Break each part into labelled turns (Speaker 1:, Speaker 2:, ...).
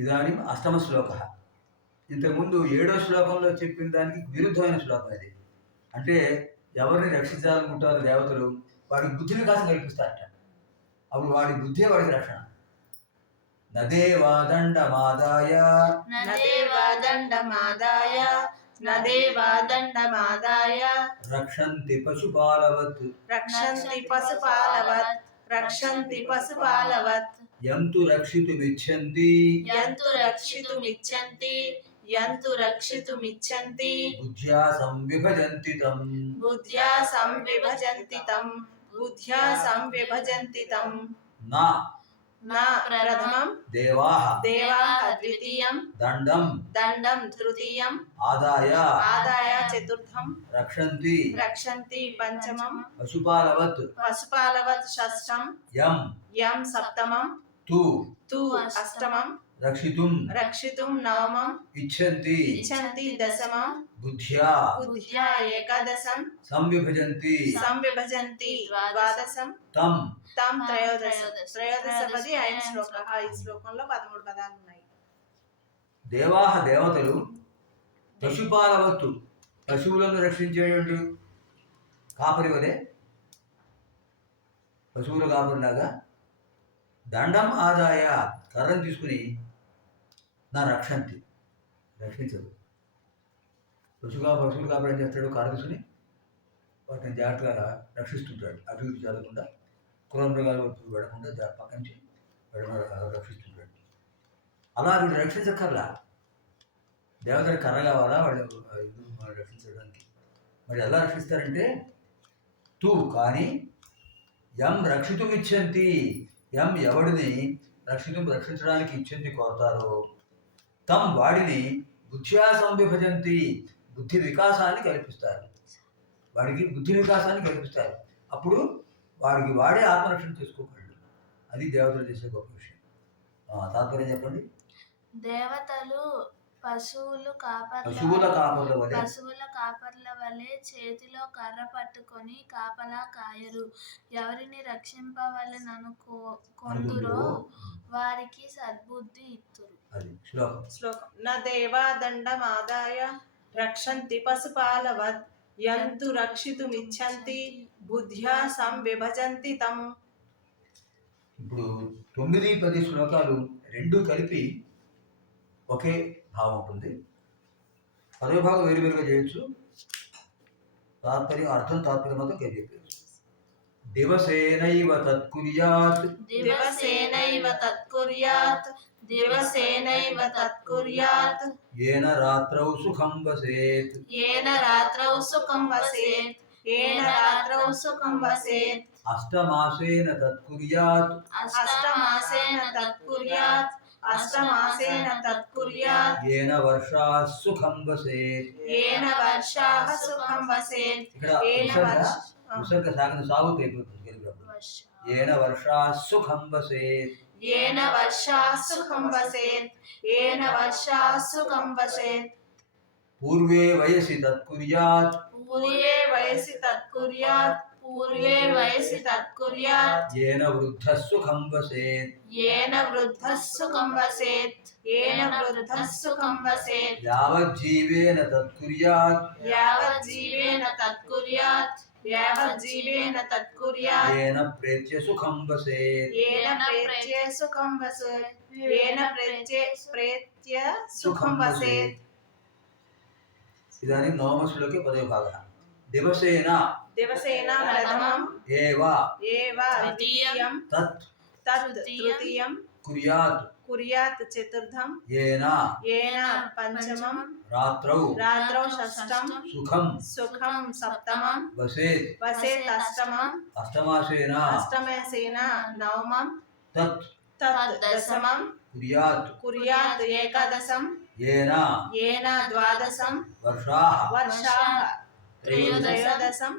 Speaker 1: ఇదాని అష్టమ శ్లోక. ఇంతకుముందు ఏడో శ్లోకంలో చెప్పిన దానికి విరుద్ధమైన శ్లోకం ఇది. అంటే ఎవరిని రక్షించాలనుకుంటారు దేవతలు వాడికి బుద్ధి వికాసం కల్పిస్తారట. అప్పుడు వాడి బుద్ధే వాడికి రక్షణ. నదేవాదండమాదాయ.
Speaker 2: నదేవాదండమాదాయ. నదేవాదండమాదాయ.
Speaker 1: రక్షంతి పశుపాలవత్.
Speaker 2: రక్షంతి పశుపాలవత్. రక్షంతి పశుపాలవత్.
Speaker 1: ఎంతు రక్షితుమిచ్చంతి.
Speaker 2: యంతు రక్షితుమిచ్చంతి. యంతు రక్షితుమిచ్చంతి.
Speaker 1: బుద్ధ్యా సంవిభజంతి తం
Speaker 2: బుద్ధ్యా సంవిభజంతి తం బుద్ధ్యా సంవిభజంతి తం
Speaker 1: నా.
Speaker 2: నా ప్రథమం.
Speaker 1: దేవాః
Speaker 2: దేవాః ద్వితీయం.
Speaker 1: దండం.
Speaker 2: దండం తృతీయం.
Speaker 1: ఆదాయ.
Speaker 2: ఆదాయ చతుర్థం.
Speaker 1: రక్షంతి.
Speaker 2: రక్షంతి పంచమం.
Speaker 1: పశుపాలవత్.
Speaker 2: పశుపాలవత్ షష్టం.
Speaker 1: యం.
Speaker 2: యం సప్తమం.
Speaker 1: తు
Speaker 2: తు అష్టమం
Speaker 1: రక్షితుం
Speaker 2: రక్షితుం నవమం
Speaker 1: ఇచ్చంతి
Speaker 2: ఇచ్చంతి దశమం
Speaker 1: బుద్ధ్యా
Speaker 2: బుద్ధ్యా ఏకాదశం
Speaker 1: సంవిభజంతి
Speaker 2: సంవిభజంతి ద్వాదశం
Speaker 1: తం
Speaker 2: తం త్రయోదశ త్రయోదశపది అయిన శ్లోక ఈ శ్లోకంలో పదమూడు పదాలు ఉన్నాయి.
Speaker 1: దేవాహ దేవతలు పశుపాలవత్తు పశువులను రక్షించేటువంటి కాపరి వలె పశువుల కాపరిలాగా దండం ఆదాయ కర్రను తీసుకుని నా రక్షంతి. రక్షించదు. పశువుగా పశువులు కాపరి ఏం చేస్తాడు? కర్ర తీసుకుని వాటిని జాగ్రత్తగా రక్షిస్తుంటాడు. అభివృద్ధి జరగకుండా చదవకుండా క్రూర మృగాలు వెళ్ళకుండా జా- పక్క నుంచి రక్షిస్తుంటాడు. అలా వీడు రక్షించక్కర్లా. దేవతల కర్ర కావాలా? వాళ్ళు రక్షించడానికి. మరి ఎలా రక్షిస్తారంటే తూ కానీ ఎం రక్షితుమిచ్చంతి ఎం ఎవడిని రక్షితం రక్షించడానికి ఇచ్చింది కోరతారో? తమ్ వాడిని బుద్ధ్యా సంవిభజంతి బుద్ధి వికాసాన్ని కల్పిస్తారు. వాడికి బుద్ధి వికాసాన్ని కల్పిస్తారు. అప్పుడు వాడికి వాడే ఆత్మరక్షణ చేసుకోగలడు. అది దేవతలు చేసే గొప్ప విషయం. తాత్పర్యం చెప్పండి.
Speaker 3: దేవతలు పశువులు కాపర్ల
Speaker 1: పశువుల కాపర్ల వలె?
Speaker 3: పశువుల కాపర్ల వలె చేతిలో కర్ర పట్టుకొని కాపలా కాయరు. ఎవరిని రక్షింపవలెనను కొందురో వారికి సద్బుద్ధి ఇత్తురు.
Speaker 1: అది శ్లోకం.
Speaker 2: శ్లోకం. న దేవాదండమాదాయ రక్షంతి పశుపాలవత్ యంతు రక్షితుమిచ్చంతి బుద్ధ్యా సంవిభజంతి తం
Speaker 1: ఇప్పుడు తొమ్మిది పది శ్లోకాలు రెండు కలిపి ఒకే భావం ఉంటుంది. పదవి భాగం వేరు వేరుగా చేయొచ్చు. తాత్పర్యం అర్థం తాత్పర్యం మాత్రం కలిపి చెప్పవచ్చు దివసేనైవ తత్కుర్యాత్.
Speaker 2: దివసేనైవ తత్కుర్యాత్. దివసేనైవ తత్కుర్యాత్.
Speaker 1: ఏన రాత్రౌ సుఖం వసేత్.
Speaker 2: ఏన రాత్రౌ సుఖం వసేత్. ఏన రాత్రౌ సుఖం వసేత్.
Speaker 1: అష్టమాసేన తత్కుర్యాత్.
Speaker 2: అష్టమాసేన తత్కుర్యాత్. అష్టమాసేన తత్కుర్యాత్
Speaker 1: ఏన వర్షా సుఖం వసేత్
Speaker 2: ఏన వర్షాః సుఖం వసేత్
Speaker 1: ఇక్కడ
Speaker 2: ఏన
Speaker 1: విసర్గ
Speaker 2: వర్ష
Speaker 1: విసర్గ సాగిన సాగు అయిపోతుంది తెలుగులో
Speaker 3: వర్ష
Speaker 1: ఏన వర్షా సుఖం వసేత్
Speaker 2: ఏన వర్షాః సుఖం వసేత్ ఏన వర్షాః సుఖం వసేత్
Speaker 1: పూర్వే వయసి
Speaker 2: पूर्वे वयसि तत्कुर्यात्।
Speaker 1: येन वृद्धः सुखं वसेत्।
Speaker 2: येन वृद्धः सुखं वसेत्। येन वृद्धः सुखं वसेत्।
Speaker 1: यावज्जीवेन तत्कुर्यात्।
Speaker 2: यावज्जीवेन तत्कुर्यात्। यावज्जीवेन तत्कुर्यात्।
Speaker 1: येन प्रेत्य सुखं वसेत्।
Speaker 2: येन प्रेत्य सुखं वसेत्। येन प्रेत्य प्रेत्य सुखं वसेत्।
Speaker 1: इदानीं नवमश्लोके पदविभागः। दिवसेन
Speaker 2: देवसेना प्रथमं
Speaker 1: एव
Speaker 2: एव द्वितीयं
Speaker 1: तत्
Speaker 2: तत्
Speaker 1: कुर्यात्
Speaker 2: कुर्यात् चतुर्थं
Speaker 1: येन
Speaker 2: येन पञ्चमं
Speaker 1: रात्रौ
Speaker 2: रात्रौ षष्ठं
Speaker 1: सुखं
Speaker 2: सुखं सप्तमं
Speaker 1: वसेत्
Speaker 2: वसेत् अष्टमम्
Speaker 1: अष्टमासेन
Speaker 2: अष्टमेसेन नवमं
Speaker 1: तत्
Speaker 2: तत् दशमं
Speaker 1: कुर्यात्
Speaker 2: कुर्यात् एकादशं
Speaker 1: येन
Speaker 2: येन द्वादशं
Speaker 1: वर्षाः
Speaker 2: वर्षाः
Speaker 1: त्रयोदशं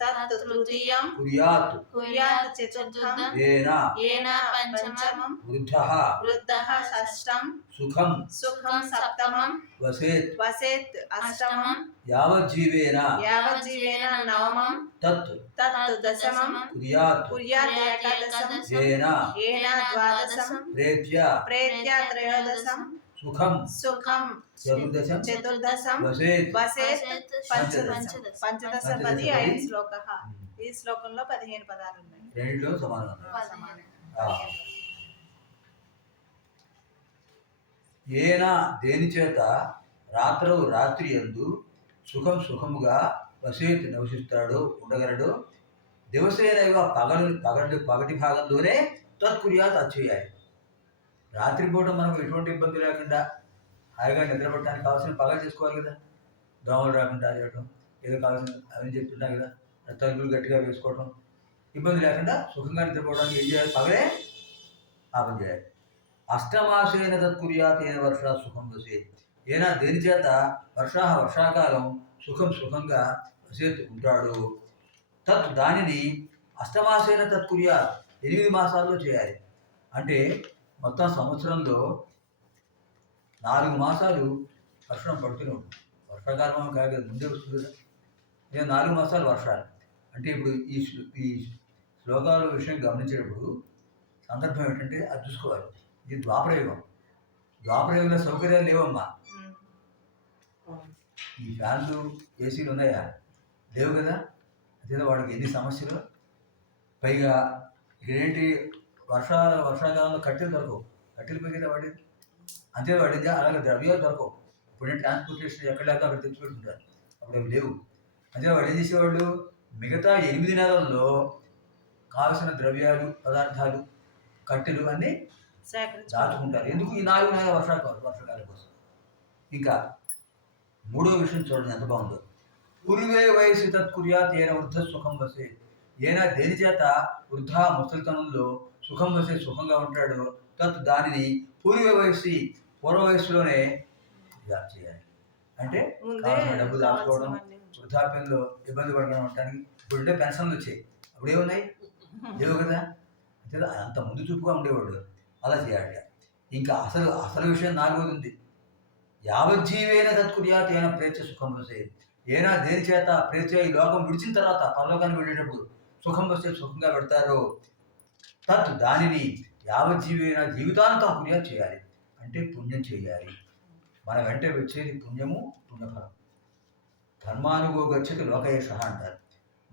Speaker 1: तत्
Speaker 2: తత్ తృతీయం
Speaker 1: కుర్యాత్
Speaker 2: కుర్యాత్ చతుర్థం
Speaker 1: ఏన
Speaker 2: ఏన పంచమం
Speaker 1: వృద్ధ
Speaker 2: వృద్ధః షష్టం
Speaker 1: సుఖం
Speaker 2: సుఖం సప్తమం
Speaker 1: వసేత్
Speaker 2: వసేత్ అష్టమం
Speaker 1: యావజ్జీవేన
Speaker 2: యావజ్జీవేన నవమం
Speaker 1: తత్
Speaker 2: తత్ దశమం
Speaker 1: కుర్యాత్
Speaker 2: కుర్యాత్ ఏకాదశం
Speaker 1: ఏన
Speaker 2: ఏన ద్వాదశం
Speaker 1: ప్రేత్య
Speaker 2: ప్రేత్య త్రయోదశం
Speaker 1: సుఖం.
Speaker 2: సుఖం.
Speaker 1: చతుర్దశం.
Speaker 2: చతుర్దశం.
Speaker 1: వసేత్
Speaker 2: పంచదశం.
Speaker 1: పంచదశం.
Speaker 2: పది. అయం శ్లోక ఈ శ్లోకంలో పదిహేను పదాలు ఉన్నాయి.
Speaker 1: సమానం. ఏన దేని చేత రాత్రవు రాత్రి ఎందు సుఖం సుఖముగా వసేత్ నివసిస్తాడు ఉండగలడు దివసేనగా పగలు పగటి పగటి భాగంలోనే తత్కుర్యాత్ అచ్చేయాలి రాత్రిపూట మనకు ఎటువంటి ఇబ్బంది లేకుండా హాయిగా నిద్రపడటానికి కావాల్సిన పగలు చేసుకోవాలి కదా. దోమలు రాకుండా చేయడం ఏదో కావాల్సిన అవన్నీ చెప్తున్నా కదా. తలుపులు గట్టిగా వేసుకోవడం ఇబ్బంది లేకుండా సుఖంగా నిద్రపోవడానికి ఏం చేయాలి? పగలే పాపం చేయాలి. అష్టమాసేన తత్కుర్యాత్ ఏన వర్ష సుఖం వసే ఏనా దేని చేత? వర్షా వర్షాకాలం సుఖం సుఖంగా వసేత్ ఉంటాడు. తత్ దానిని అష్టమాసేన తత్కుర్యాత్ ఎనిమిది మాసాల్లో చేయాలి. అంటే మొత్తం సంవత్సరంలో నాలుగు మాసాలు వర్షం పడుతూనే ఉంటుంది వర్షాకాలం కాదు ముందే వస్తుంది కదా. ఇక నాలుగు మాసాలు వర్షాలు. అంటే ఇప్పుడు ఈ ఈ శ్లోకాల విషయం గమనించేటప్పుడు సందర్భం ఏంటంటే అది చూసుకోవాలి. ఇది ద్వాపరయుగం. ద్వాపరయుగంలో సౌకర్యాలు లేవమ్మా. ఈ ఫ్యాన్లు ఏసీలు ఉన్నాయా? లేవు కదా. అదే వాడికి ఎన్ని సమస్యలు? పైగా ఇక్కడేంటి వర్షా వర్షాకాలంలో కట్టెలు దొరకవు. కట్టెలు పై కదా వాడేది అంతే వాడింది అలాగే ద్రవ్యాలు దొరకవు. ఇప్పుడే ట్రాన్స్పోర్టేషన్ ఎక్కడ లేక అక్కడ తెచ్చిపెట్టుకుంటారు అప్పుడు అవి లేవు. అంతే వాడు ఏం చేసేవాళ్ళు? మిగతా ఎనిమిది నెలల్లో కావలసిన ద్రవ్యాలు పదార్థాలు కట్టెలు అన్నీ. దాచుకుంటారు. ఎందుకు? ఈ నాలుగు నెలల వర్షాకాలం వర్షాకాలం కోసం. ఇంకా మూడో విషయం చూడండి. ఎంత బాగుందో. పూర్వే వయసు తత్కుర్యాత్ ఏన వృద్ధ సుఖం వసే. ఏనా దేని చేత? వృద్ధ ముసలితనంలో సుఖం వసే సుఖంగా ఉంటాడు. తత్ దానిని పూర్వ వయసు పూర్వ వయసులోనే ఇలా చేయాలి. అంటే డబ్బు దాచుకోవడం. వృద్ధాప్యంలో ఇబ్బంది పడకుండా ఉండటానికి ఇప్పుడు ఉండే పెన్షన్లు వచ్చాయి. అప్పుడు ఏమున్నాయి? లేవు కదా? అంతే? అంత ముందు చూపుగా ఉండేవాడు. అలా చేయాలి ఇంకా. అసలు అసలు విషయం నాలుగోది ఉంది. యావజ్జీవేన తత్కుర్యాత్ ఏన ప్రేత్య సుఖం వసే. ఏనా దేని చేత? ప్రేత్య ఈ లోకం విడిచిన తర్వాత పరలోకానికి వెళ్ళేటప్పుడు సుఖం వస్తే సుఖంగా పెడతారో? తత్ దానిని యావజ్జీవైన జీవితాంతం పుణ్యం చేయాలి. అంటే పుణ్యం చేయాలి. మన వెంట వచ్చేది పుణ్యము పుణ్యఫలం. ధర్మానుగో గచ్చతి లోకయేష అంటారు.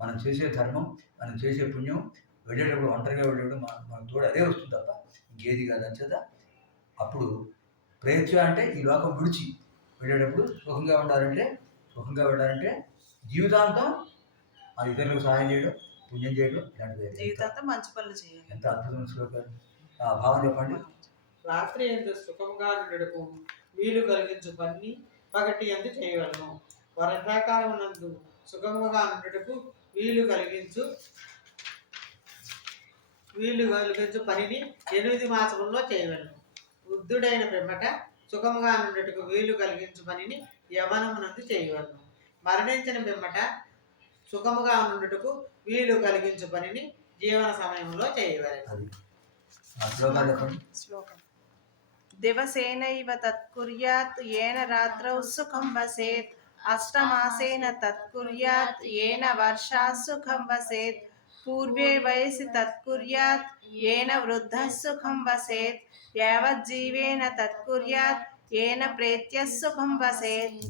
Speaker 1: మనం చేసే ధర్మం మనం చేసే పుణ్యం వెళ్ళేటప్పుడు ఒంటరిగా వెళ్ళేటప్పుడు మన మన తోడు అదే వస్తుంది తప్ప ఇంకేది కాదు అప్పుడు ప్రేత్య అంటే ఈ లోకం విడిచి వెళ్ళేటప్పుడు సుఖంగా ఉండాలంటే సుఖంగా వెళ్ళాలంటే జీవితాంతం ఆ ఇతరులకు సహాయం చేయడం పుణ్యం చేయడం
Speaker 2: జీవితాంతం మంచి పనులు చేయాలి.
Speaker 1: ఎంత అద్భుతమైన శ్లోకాలు ఆ భావం చెప్పండి.
Speaker 4: రాత్రి ఎందు సుఖముగా నుండుటకు వీలు కలిగించు పని పగటి ఎందు చేయవలను. వర్షాకాలం నందు సుఖముగా నుండుటకు వీలు కలిగించు వీలు కలిగించు పనిని ఎనిమిది మాసముల్లో చేయవలను. వృద్ధుడైన పిమ్మట సుఖముగా నుండుటకు వీలు కలిగించు పనిని యవనమునందు చేయవలను. మరణించిన పిమ్మట సుఖముగా నుండుటకు వీలు కలిగించు పనిని జీవన సమయంలో చేయవలను.
Speaker 1: అది. ఆ శ్లోకాలు చెప్పండి.
Speaker 2: శ్లోకం. దివసేనైవ తత్కుర్యాత్ ఏన రాత్రౌ సుఖం వసేత్. అష్టమాసేన తత్కుర్యాత్ ఏన వర్షా సుఖం వసేత్. పూర్వే వయసి తత్కుర్యాత్ ఏన వృద్ధ సుఖం వసేత్. యావజ్జీవేన తత్కుర్యాత్ ఏన ప్రేత్య సుఖం వసేత్.